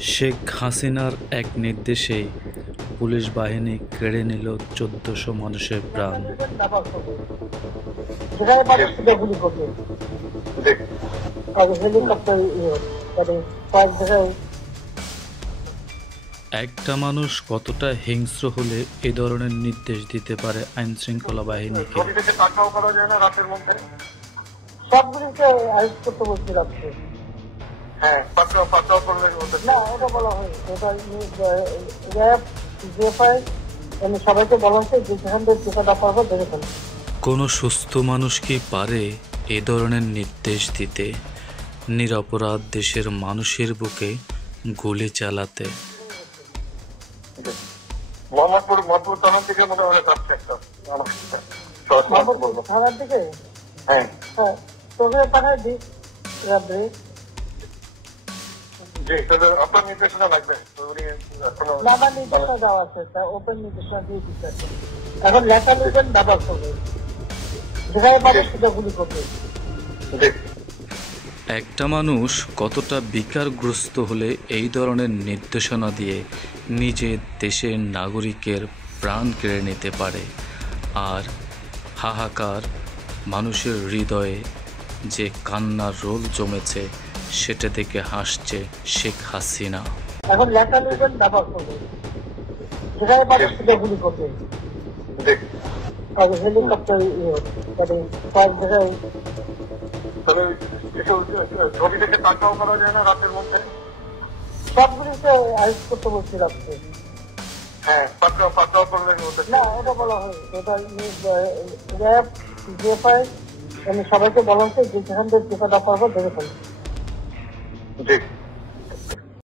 শেখ হাসিনার এক নির্দেশেই পুলিশ বাহিনী কেড়ে নিল ১৪০০ মানুষের প্রাণ। একটা মানুষ কতটা হিংস্র হলে এ ধরনের নির্দেশ দিতে পারে আইন শৃঙ্খলা বাহিনীকে? সবগুলিকে আরেস্ট করতে বলছি রাত্রে। না, ওটা বলা হয়, ওটা র্যাব, জিএফআই, সবাইকে বলা হচ্ছে যে যেখান থেকে টিকাটা পারবো ধরে ফেলবে। কোনো সুস্থ মানুষ কি পারে এ ধরনের নির্দেশ দিতে, নিরপরাধ দেশের মানুষের বুকে গুলি চালাতে? থানার দিকে তোকে পাঠায় দিই রাত্রে। নির্দেশনা দেওয়া আছে, ওপেন নির্দেশনা দিয়ে দিচ্ছে। এখন লেখা লিখবেন ব্যবহার করবে, যেখানে পারে সেটা গুলি করবে। একটা মানুষ কতটা বিকারগ্রস্ত হলে এই ধরনের নির্দেশনা দিয়ে নিজের দেশের নাগরিকের প্রাণ কেড়ে নিতে পারে? আর হাহাকার মানুষের হৃদয়ে যে কান্নার রোল জমেছে সেটা দেখে হাসছে শেখ হাসিনা। এখন লেখা লিখবেন ব্যবহার করবে, যেখানে পারে সেটা গুলি করবে। হেলিকপ্টার সব জায়গায় সবগুলিকে আরেস্ট করতে বলছি রাত্রে। না, ওটা বলা হয়, ওটা র্যাব, জিএফআই, সবাইকে বলা হচ্ছে যে যেখান থেকে টিকাটা পারবো ধরে ফেলবে।